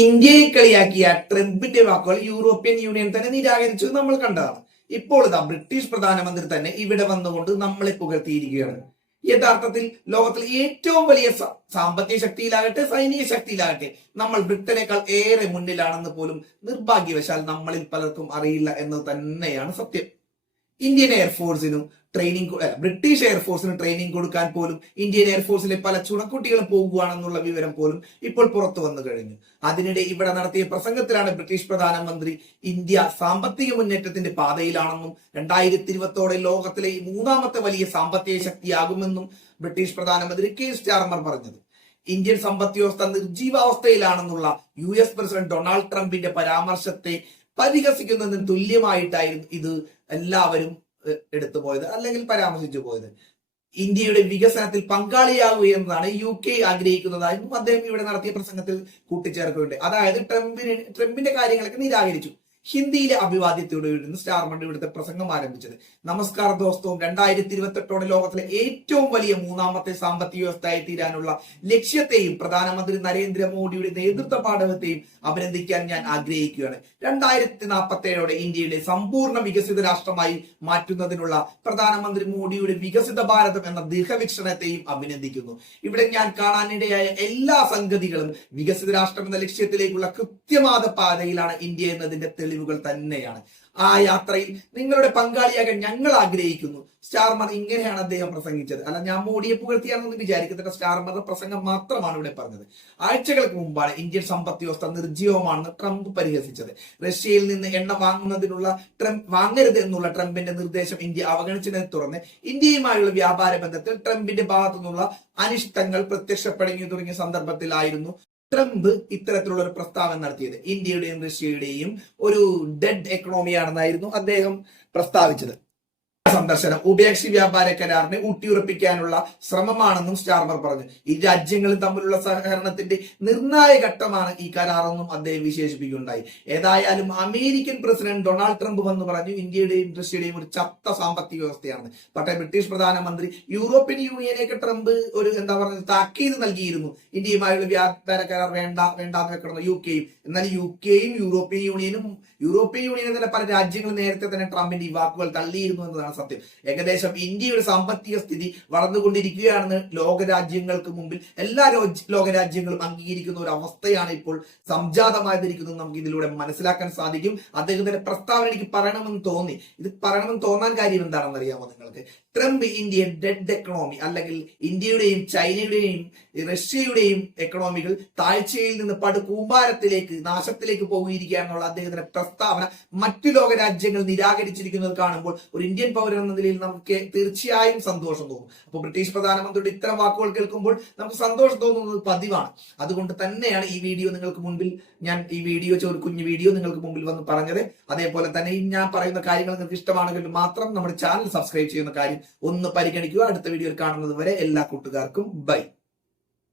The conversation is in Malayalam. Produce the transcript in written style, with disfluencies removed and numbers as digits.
ഇന്ത്യയെ കളിയാക്കിയ ട്രംപിന്റെ വാക്കുകൾ യൂറോപ്യൻ യൂണിയൻ തന്നെ നിരാകരിച്ചു നമ്മൾ കണ്ടതാണ്. ഇപ്പോൾ ഇതാ ബ്രിട്ടീഷ് പ്രധാനമന്ത്രി തന്നെ ഇവിടെ വന്നുകൊണ്ട് നമ്മളെ പുകഴ്ത്തിയിരിക്കുകയാണ്. യഥാർത്ഥത്തിൽ ലോകത്തിലെ ഏറ്റവും വലിയ സാമ്പത്തിക ശക്തിയിലാകട്ടെ സൈനിക ശക്തിയിലാകട്ടെ നമ്മൾ ബ്രിട്ടനേക്കാൾ ഏറെ മുന്നിലാണെന്ന് പോലും നിർഭാഗ്യവശാൽ നമ്മളിൽ പലർക്കും അറിയില്ല എന്നത് തന്നെയാണ് സത്യം. ഇന്ത്യൻ എയർഫോഴ്സിനും ബ്രിട്ടീഷ് എയർഫോഴ്സിന് ട്രെയിനിങ് കൊടുക്കാൻ പോലും ഇന്ത്യൻ എയർഫോഴ്സിലെ പല ചുണക്കുട്ടികളും പോകുകയാണെന്നുള്ള വിവരം പോലും ഇപ്പോൾ പുറത്തു വന്നു കഴിഞ്ഞു. അതിനിടെ ഇവിടെ നടത്തിയ പ്രസംഗത്തിലാണ് ബ്രിട്ടീഷ് പ്രധാനമന്ത്രി ഇന്ത്യ സാമ്പത്തിക മുന്നേറ്റത്തിന്റെ പാതയിലാണെന്നും 2020 ലോകത്തിലെ മൂന്നാമത്തെ വലിയ സാമ്പത്തിക ശക്തിയാകുമെന്നും ബ്രിട്ടീഷ് പ്രധാനമന്ത്രി കീർ സ്റ്റാർമർ പറഞ്ഞത്. ഇന്ത്യൻ സമ്പദ് വ്യവസ്ഥ നിർജീവാവസ്ഥയിലാണെന്നുള്ള US പ്രസിഡന്റ് ഡൊണാൾഡ് ട്രംപിന്റെ പരാമർശത്തെ പരിഹസിക്കുന്നതിന് തുല്യമായിട്ടായിരുന്നു ഇത് എല്ലാവരും എടുത്തുപോയത് അല്ലെങ്കിൽ പരാമർശിച്ചു പോയത്. ഇന്ത്യയുടെ വികസനത്തിൽ പങ്കാളിയാവുക എന്നതാണ് UK ആഗ്രഹിക്കുന്നതായും അദ്ദേഹം ഇവിടെ നടത്തിയ പ്രസംഗത്തിൽ കൂട്ടിച്ചേർക്കുകയുണ്ട്. അതായത് ട്രംപിന്റെ കാര്യങ്ങളൊക്കെ നിരാകരിച്ചു. ഹിന്ദിയിലെ അഭിവാദ്യത്തോടെയായിരുന്നു സ്റ്റാർമർ ഇവിടുത്തെ പ്രസംഗം ആരംഭിച്ചത്. നമസ്കാർ ദോസ്തവും 2028 ലോകത്തിലെ ഏറ്റവും വലിയ മൂന്നാമത്തെ സാമ്പത്തിക വ്യവസ്ഥയായി തീരാനുള്ള ലക്ഷ്യത്തെയും പ്രധാനമന്ത്രി നരേന്ദ്രമോദിയുടെ നേതൃത്വ പാഠകത്തെയും അഭിനന്ദിക്കാൻ ഞാൻ ആഗ്രഹിക്കുകയാണ്. 2047 ഇന്ത്യയുടെ സമ്പൂർണ്ണ വികസിത രാഷ്ട്രമായി മാറ്റുന്നതിനുള്ള പ്രധാനമന്ത്രി മോദിയുടെ വികസിത ഭാരതം എന്ന ദീർഘവീക്ഷണത്തെയും അഭിനന്ദിക്കുന്നു. ഇവിടെ ഞാൻ കാണാനിടയായ എല്ലാ സംഗതികളും വികസിത രാഷ്ട്രം എന്ന ലക്ഷ്യത്തിലേക്കുള്ള കൃത്യമായ പാതയിലാണ് ഇന്ത്യ എന്നതിന്റെ തെളിവുകൾ തന്നെയാണ്. ആ യാത്രയിൽ നിങ്ങളുടെ പങ്കാളിയാകാൻ ഞങ്ങൾ ആഗ്രഹിക്കുന്നു. സ്റ്റാർമർ ഇങ്ങനെയാണ് അദ്ദേഹം പ്രസംഗിച്ചത്. അല്ല, ഞാൻ മോഡിയെ പുകഴ്ത്തിയാണെന്ന് വിചാരിക്കത്തില്ല. സ്റ്റാർമറുടെ പ്രസംഗം മാത്രമാണ് ഇവിടെ പറഞ്ഞത്. ആഴ്ചകൾക്ക് മുമ്പാണ് ഇന്ത്യൻ സമ്പദ് വ്യവസ്ഥ നിർജ്ജീവമാണെന്ന് ട്രംപ് പരിഹസിച്ചത്. റഷ്യയിൽ നിന്ന് എണ്ണ വാങ്ങരുത് എന്നുള്ള ട്രംപിന്റെ നിർദ്ദേശം ഇന്ത്യ അവഗണിച്ചതിനെ തുടർന്ന് ഇന്ത്യയുമായുള്ള വ്യാപാര ബന്ധത്തിൽ ട്രംപിന്റെ ഭാഗത്തു നിന്നുള്ള അനിഷ്ടങ്ങൾ പ്രത്യക്ഷപ്പെടുകയും തുടങ്ങിയ സന്ദർഭത്തിലായിരുന്നു ട്രംപ് ഇത്തരത്തിലുള്ള ഒരു പ്രസ്താവന നടത്തിയത്. ഇന്ത്യയുടെയും റഷ്യയുടെയും ഒരു ഡെഡ് എക്കണോമിയാണെന്നായിരുന്നു അദ്ദേഹം പ്രസ്താവിച്ചത്. സന്ദർശനം ഉഭയകക്ഷി വ്യാപാര കരാറിനെ ഊട്ടിയുറപ്പിക്കാനുള്ള ശ്രമമാണെന്നും സ്റ്റാർമർ പറഞ്ഞു. ഈ രാജ്യങ്ങളും തമ്മിലുള്ള സഹകരണത്തിന്റെ നിർണായക ഘട്ടമാണ് ഈ കരാറെന്നും അദ്ദേഹം വിശേഷിപ്പിക്കുകയുണ്ടായി. ഏതായാലും അമേരിക്കൻ പ്രസിഡന്റ് ഡൊണാൾഡ് ട്രംപ് എന്ന് പറഞ്ഞു ഇന്ത്യയുടെയും റഷ്യയുടെയും ഒരു ചത്ത സാമ്പത്തിക വ്യവസ്ഥയാണെന്ന്. പക്ഷേ ബ്രിട്ടീഷ് പ്രധാനമന്ത്രി യൂറോപ്യൻ യൂണിയനെയൊക്കെ ട്രംപ് ഒരു താക്കീത് നൽകിയിരുന്നു. ഇന്ത്യയുമായുള്ള വ്യാപാര കരാർ വേണ്ടാന്ന് വെക്കണം UK-യും. എന്നാൽ UK-യും യൂറോപ്യൻ യൂണിയനെ തന്നെ പല രാജ്യങ്ങളും നേരത്തെ തന്നെ ട്രംപിന്റെ ഈ വാക്കുകൾ തള്ളിയിരുന്നു എന്നതാണ് സത്യം. ഏകദേശം ഇന്ത്യയുടെ സാമ്പത്തിക സ്ഥിതി വളർന്നുകൊണ്ടിരിക്കുകയാണെന്ന് ലോകരാജ്യങ്ങൾക്ക് മുമ്പിൽ എല്ലാ ലോകരാജ്യങ്ങളും അംഗീകരിക്കുന്ന ഒരു അവസ്ഥയാണ് ഇപ്പോൾ സംജാതമായിരിക്കുന്നത്. നമുക്ക് ഇതിലൂടെ മനസ്സിലാക്കാൻ സാധിക്കും. അദ്ദേഹത്തിന്റെ പ്രസ്താവന എനിക്ക് പറയണമെന്ന് തോന്നി. ഇത് പറയണമെന്ന് തോന്നാൻ കാര്യം എന്താണെന്ന് അറിയാമോ നിങ്ങൾക്ക്? ട്രംപ് ഇന്ത്യൻ ഡെഡ് എക്കണോമി അല്ലെങ്കിൽ ഇന്ത്യയുടെയും ചൈനയുടെയും റഷ്യയുടെയും എക്കണോമികൾ താഴ്ചയിൽ നിന്ന് പടുകൂമ്പാരത്തിലേക്ക് നാശത്തിലേക്ക് പോയിരിക്കുകയാണെന്നുള്ള അദ്ദേഹത്തിന്റെ പ്രസ്താവന മറ്റു ലോകരാജ്യങ്ങൾ നിരാകരിച്ചിരിക്കുന്നത് കാണുമ്പോൾ ഒരു ഇന്ത്യൻ പൗരൻ എന്ന നിലയിൽ നമുക്ക് തീർച്ചയായും സന്തോഷം തോന്നും. അപ്പോൾ ബ്രിട്ടീഷ് പ്രധാനമന്ത്രിയുടെ ഇത്തരം വാക്കുകൾ കേൾക്കുമ്പോൾ നമുക്ക് സന്തോഷം തോന്നുന്നത് പതിവാണ്. അതുകൊണ്ട് തന്നെയാണ് ഈ വീഡിയോ നിങ്ങൾക്ക് മുൻപിൽ ഒരു കുഞ്ഞു വീഡിയോ നിങ്ങൾക്ക് മുമ്പിൽ വന്ന് പറഞ്ഞത്. അതേപോലെ തന്നെ ഞാൻ പറയുന്ന കാര്യങ്ങൾ നിങ്ങൾക്ക് ഇഷ്ടമാണെങ്കിൽ മാത്രം നമ്മുടെ ചാനൽ സബ്സ്ക്രൈബ് ചെയ്യുന്ന കാര്യം ഒന്ന് പരിഗണിക്കുക. അടുത്ത വീഡിയോയിൽ കാണുന്നത് വരെ എല്ലാ കൂട്ടുകാർക്കും ബൈ.